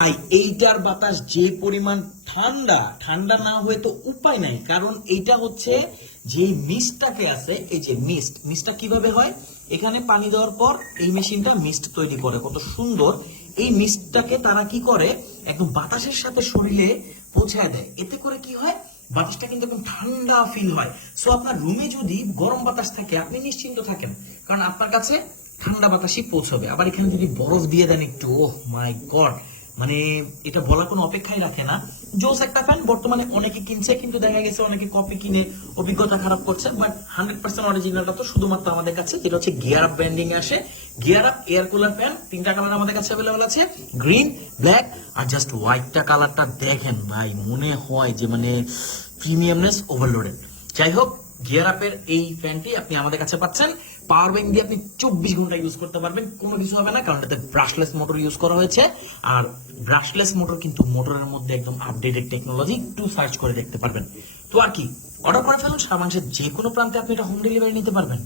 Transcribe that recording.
ভাই এইটার বাতাস যে পরিমাণ ঠান্ডা, ঠান্ডা না হয়ে তো উপায় নাই, কারণ এইটা হচ্ছে যে মিস্টটাকে আছে, এই যে মিস্টটা কিভাবে হয়, এখানে পানি দেওয়ার পর এই মেশিনটা মিস্ট তৈরি করে, কত সুন্দর। এই মিস্টটাকে তারা কি করে, একদম বাতাসের সাথে শরীরে পৌঁছায় দেয়, এতে করে কি হয়, বাতাসটা কিন্তু একদম ঠান্ডা ফিল হয়। সো আপনার রুমে যদি গরম বাতাস থাকে আপনি নিশ্চিন্ত থাকেন, কারণ আপনার কাছে ঠান্ডা বাতাসই পৌঁছবে। আবার এখানে যদি বরফ দিয়ে দেন একটু, ওহ মাই গড, মানে এটা বলার কোনো অপেক্ষাই রাখে না। জোস একটা ফ্যান, বর্তমানে অনেকে কিনছে, কিন্তু দেখা গেছে অনেকে কপি কিনে অভিজ্ঞতা খারাপ করছে, বাট 100% অরিজিনালটা তো শুধুমাত্র আমাদের কাছে, যেটা হচ্ছে গিয়ার আপ ব্র্যান্ডিং এ আসে। Gear up air cooler fan, তিনটা কালার আমাদের কাছে অ্যাভেলেবল আছে, গ্রিন, ব্ল্যাক আর জাস্ট হোয়াইটটা কালারটা দেখেন ভাই, মনে হয় যে মানে প্রিমিয়ামনেস ওভারলোডেড। যাই হোক, গিয়ার আপের এই ফ্যানটি আপনি আমাদের কাছে পাচ্ছেন। পাওয়ার ব্যাংক দিয়ে আপনি 24 ঘন্টা ইউজ করতে পারবেন, কোনো কিছু হবে না, কারণ এটাতে ব্রাশলেস মোটর ইউজ করা হয়েছে। আর ব্রাশলেস মোটর কিন্তু মোটরের মধ্যে একদম আপডেটেড টেকনোলজি, একটু সার্চ করে দেখতে পারবেন। তো আর কি, অর্ডার করে ফেলুন, সারা বাংলাদেশের যে কোনো প্রান্তে আপনি এটা হোম ডেলিভারি নিতে পারবেন।